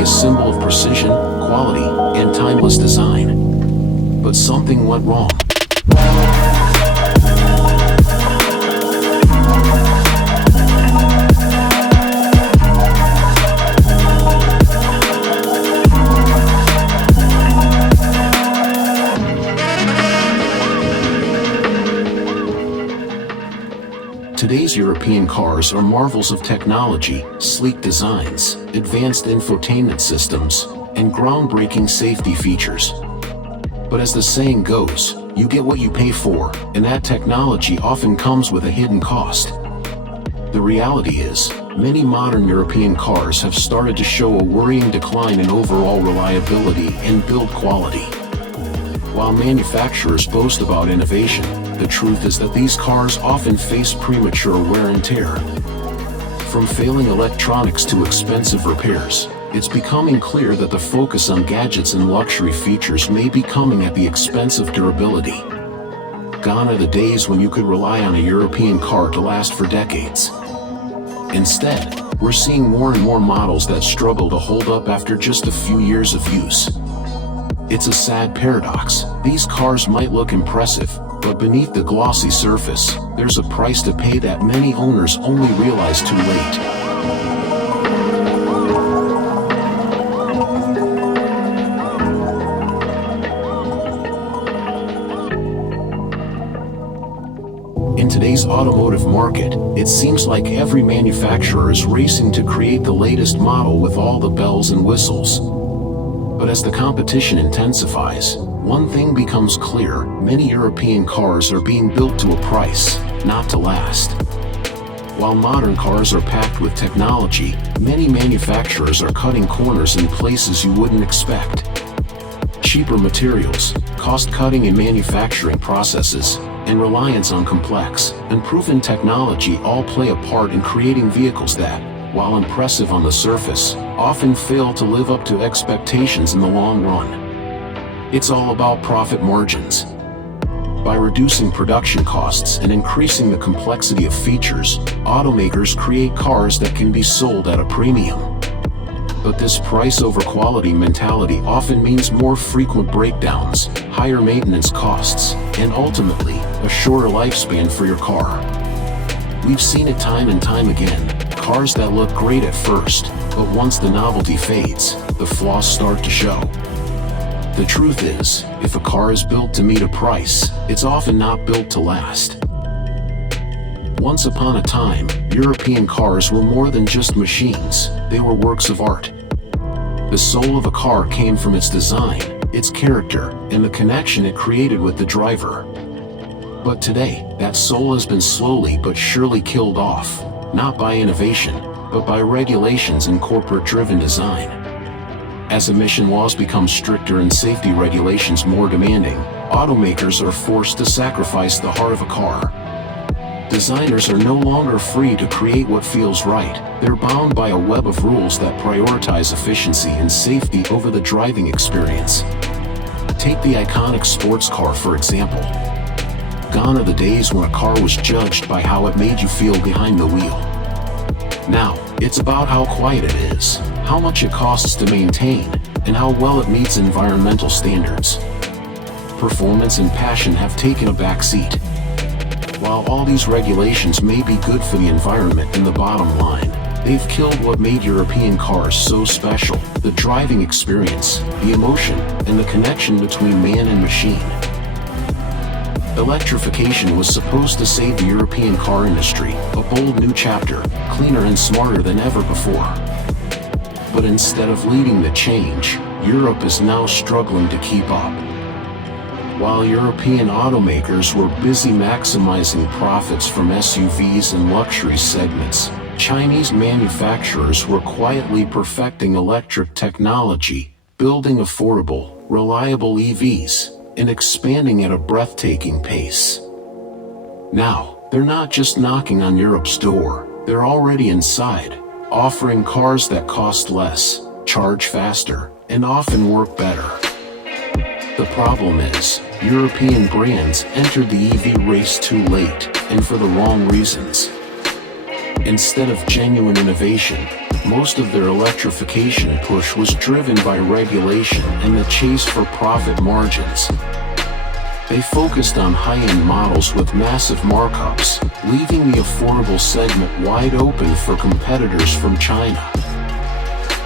be a symbol of precision, quality, and timeless design. But something went wrong. Today's European cars are marvels of technology, sleek designs, advanced infotainment systems, and groundbreaking safety features. But as the saying goes, you get what you pay for, and that technology often comes with a hidden cost. The reality is, many modern European cars have started to show a worrying decline in overall reliability and build quality. While manufacturers boast about innovation, the truth is that these cars often face premature wear and tear. From failing electronics to expensive repairs, it's becoming clear that the focus on gadgets and luxury features may be coming at the expense of durability. Gone are the days when you could rely on a European car to last for decades. Instead, we're seeing more and more models that struggle to hold up after just a few years of use. It's a sad paradox. These cars might look impressive, but beneath the glossy surface, there's a price to pay that many owners only realize too late. In today's automotive market, it seems like every manufacturer is racing to create the latest model with all the bells and whistles. But as the competition intensifies, one thing becomes clear: many European cars are being built to a price, not to last. While modern cars are packed with technology, many manufacturers are cutting corners in places you wouldn't expect. Cheaper materials, cost-cutting in manufacturing processes, and reliance on complex, unproven technology all play a part in creating vehicles that, while impressive on the surface, often fail to live up to expectations in the long run. It's all about profit margins. By reducing production costs and increasing the complexity of features, automakers create cars that can be sold at a premium. But this price over quality mentality often means more frequent breakdowns, higher maintenance costs, and ultimately, a shorter lifespan for your car. We've seen it time and time again. Cars that look great at first, but once the novelty fades, the flaws start to show. The truth is, if a car is built to meet a price, it's often not built to last. Once upon a time, European cars were more than just machines, they were works of art. The soul of a car came from its design, its character, and the connection it created with the driver. But today, that soul has been slowly but surely killed off. Not by innovation, but by regulations and corporate-driven design. As emission laws become stricter and safety regulations more demanding, automakers are forced to sacrifice the heart of a car. Designers are no longer free to create what feels right. They're bound by a web of rules that prioritize efficiency and safety over the driving experience. Take the iconic sports car for example. Gone are the days when a car was judged by how it made you feel behind the wheel. Now, it's about how quiet it is, how much it costs to maintain, and how well it meets environmental standards. Performance and passion have taken a back seat. While all these regulations may be good for the environment and the bottom line, they've killed what made European cars so special: the driving experience, the emotion, and the connection between man and machine. Electrification was supposed to save the European car industry, a bold new chapter, cleaner and smarter than ever before. But instead of leading the change, Europe is now struggling to keep up. While European automakers were busy maximizing profits from SUVs and luxury segments, Chinese manufacturers were quietly perfecting electric technology, building affordable, reliable EVs, and expanding at a breathtaking pace. Now, they're not just knocking on Europe's door, they're already inside, offering cars that cost less, charge faster, and often work better. The problem is, European brands entered the EV race too late, and for the wrong reasons. Instead of genuine innovation, most of their electrification push was driven by regulation and the chase for profit margins. They focused on high-end models with massive markups, leaving the affordable segment wide open for competitors from China.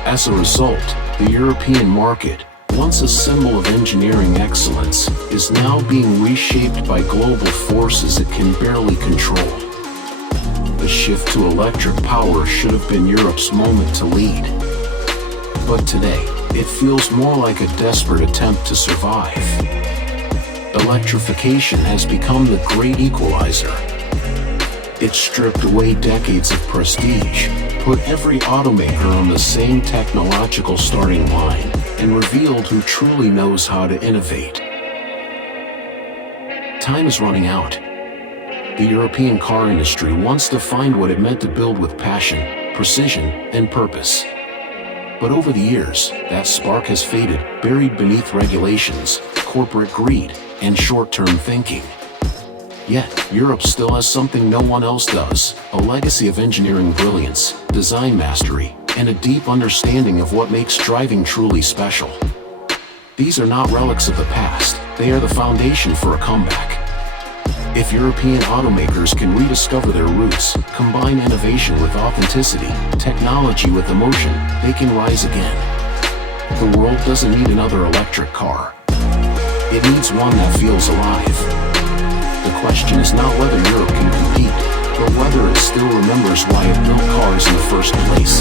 As a result, the European market, once a symbol of engineering excellence, is now being reshaped by global forces it can barely control. The shift to electric power should have been Europe's moment to lead. But today, it feels more like a desperate attempt to survive. Electrification has become the great equalizer. It stripped away decades of prestige, put every automaker on the same technological starting line, and revealed who truly knows how to innovate. Time is running out. The European car industry once defined what it meant to build with passion, precision, and purpose. But over the years, that spark has faded, buried beneath regulations, corporate greed, and short-term thinking. Yet, Europe still has something no one else does, a legacy of engineering brilliance, design mastery, and a deep understanding of what makes driving truly special. These are not relics of the past, they are the foundation for a comeback. If European automakers can rediscover their roots, combine innovation with authenticity, technology with emotion, they can rise again. The world doesn't need another electric car. It needs one that feels alive. The question is not whether Europe can compete, but whether it still remembers why it built cars in the first place.